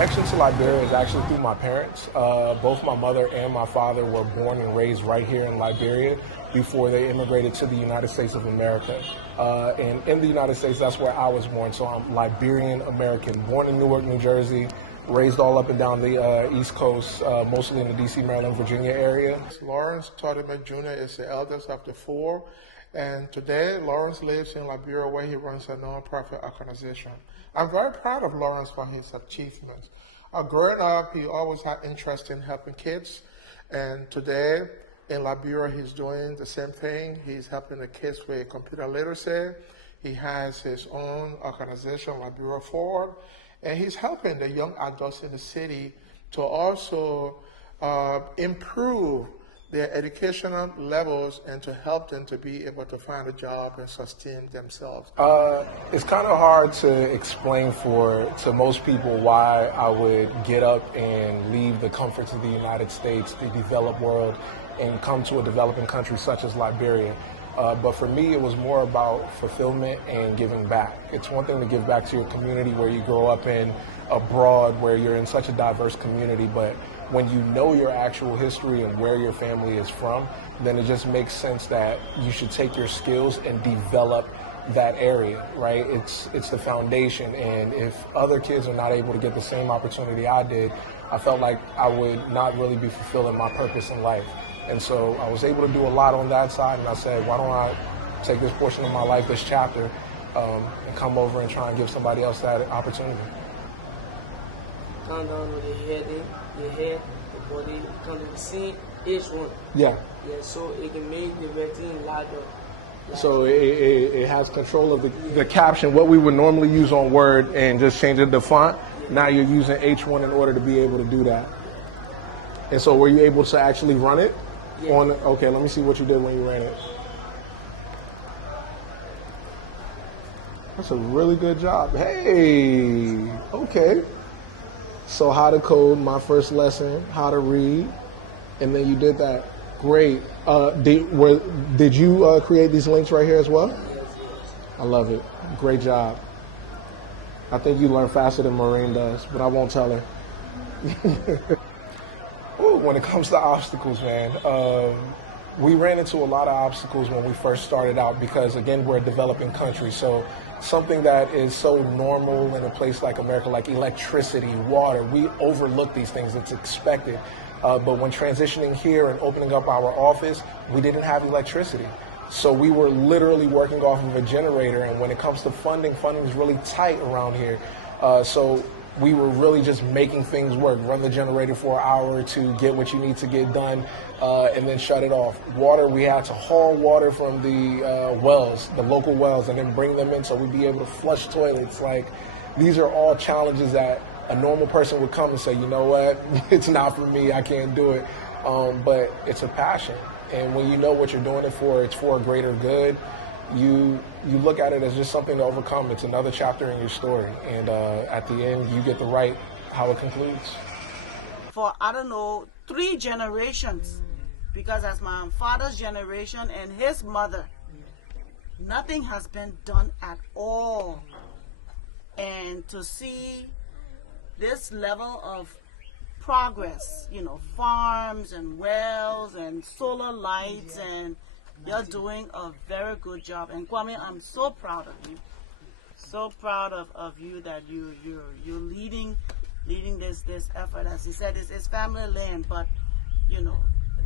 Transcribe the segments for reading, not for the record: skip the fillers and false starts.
connection to Liberia is actually through my parents. Both my mother and my father were born and raised right here in Liberia before they immigrated to the United States of America. And in the United States, that's where I was born. So I'm Liberian American, born in Newark, New Jersey, raised all up and down the East Coast, mostly in the D.C., Maryland, Virginia area. Lawrence Todimek Jr. is the eldest of the four. And today, Lawrence lives in Liberia where he runs a nonprofit organization. I'm very proud of Lawrence for his achievements. Growing up, he always had interest in helping kids. And today, in Liberia, he's doing the same thing. He's helping the kids with computer literacy. He has his own organization, Liberia Forward. And he's helping the young adults in the city to also improve their educational levels and to help them to be able to find a job and sustain themselves. It's kind of hard to explain to most people why I would get up and leave the comforts of the United States, the developed world, and come to a developing country such as Liberia. But for me, it was more about fulfillment and giving back. It's one thing to give back to your community where you grow up in abroad, where you're in such a diverse community, but when you know your actual history and where your family is from, then it just makes sense that you should take your skills and develop that area, right? It's the foundation, and if other kids are not able to get the same opportunity I did, I felt like I would not really be fulfilling my purpose in life. And so I was able to do a lot on that side, and I said, why don't I take this portion of my life, this chapter, and come over and try and give somebody else that opportunity. Come down with the head, the body, come to the scene, each one. Yeah. Yeah, so it can make the retina larger. So it has control of the caption, what we would normally use on Word and just change it to font. Yeah. Now you're using H1 in order to be able to do that. And so were you able to actually run it? Yeah. Okay, let me see what you did when you ran it. That's a really good job. Hey, okay. So how to code, my first lesson, how to read, and then you did that. Great. Did you create these links right here as well? Yes. I love it. Great job. I think you learn faster than Maureen does, but I won't tell her. Ooh, when it comes to obstacles, man, we ran into a lot of obstacles when we first started out because, again, we're a developing country. So something that is so normal in a place like America, like electricity, water, we overlook these things. It's expected. But when transitioning here and opening up our office, we didn't have electricity. So we were literally working off of a generator. And when it comes to funding is really tight around here. So we were really just making things work. Run the generator for an hour or two, get what you need to get done, and then shut it off. Water, we had to haul water from the wells, the local wells, and then bring them in so we'd be able to flush toilets. Like, these are all challenges that a normal person would come and say, you know what, it's not for me, I can't do it. But it's a passion. And when you know what you're doing it for, it's for a greater good, you look at it as just something to overcome. It's another chapter in your story. And at the end, you get to write how it concludes. For, I don't know, 3 generations, because as my father's generation and his mother, nothing has been done at all. And to see this level of progress, you know, farms and wells and solar lights, and you're doing a very good job. And Kwame, I'm so proud of you. So proud of you that you're leading this effort. As he said, it's family land, but you know,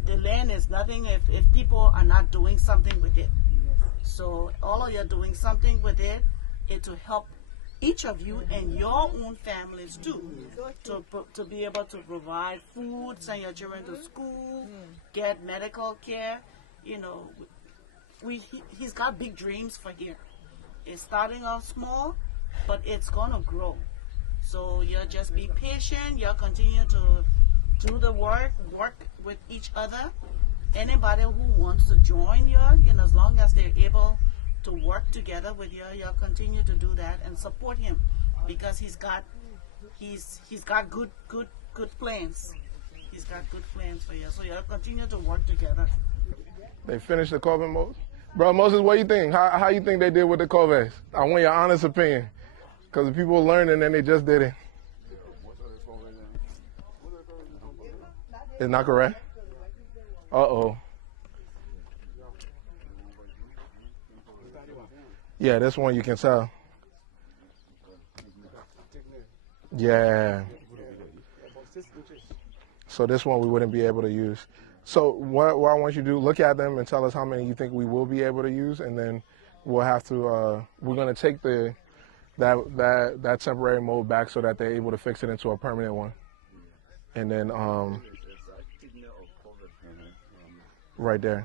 the land is nothing if people are not doing something with it. So all of you are doing something with it, to help each of you and your own families too, to be able to provide food, send your children to school, get medical care. You know, he's got big dreams for here. It's starting off small, but it's gonna grow. So you'll just be patient. You'll continue to do the work with each other. Anybody who wants to join you, as long as they're able to work together with you, you'll continue to do that and support him, because he's got good plans. He's got good plans for you. So you'll continue to work together. They finished the Corvette, Moses? Bro, Moses, what do you think? How you think they did with the Corvettes? I want your honest opinion. Because people are learning and they just did it. It's not correct? Uh-oh. Yeah, this one you can tell. Yeah. So this one we wouldn't be able to use. So what I want you to do, look at them and tell us how many you think we will be able to use, and then we'll have to, we're going to take that temporary mold back so that they're able to fix it into a permanent one. And then right there.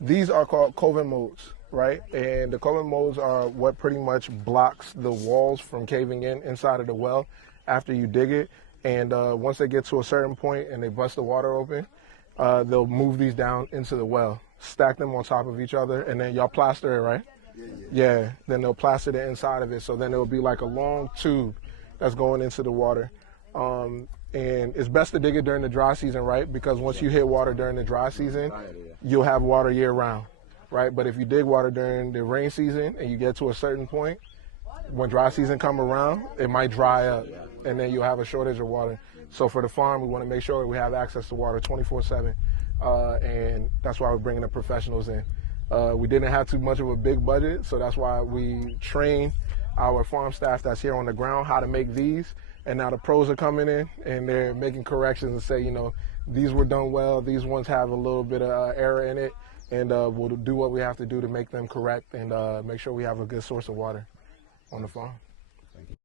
These are called covent molds, right? And the covent molds are what pretty much blocks the walls from caving in inside of the well after you dig it. And once they get to a certain point and they bust the water open, they'll move these down into the well, stack them on top of each other, and then y'all plaster it, right? Yeah. Then they'll plaster the inside of it. So then it'll be like a long tube that's going into the water. And it's best to dig it during the dry season, right? Because once you hit water during the dry season, you'll have water year round, right? But if you dig water during the rain season and you get to a certain point, when dry season come around, it might dry up and then you'll have a shortage of water. So for the farm, we want to make sure we have access to water 24/7. And that's why we're bringing the professionals in. We didn't have too much of a big budget, so that's why we train our farm staff that's here on the ground how to make these. And now the pros are coming in and they're making corrections and say, you know, these were done well, these ones have a little bit of error in it, and we'll do what we have to do to make them correct and make sure we have a good source of water on the farm.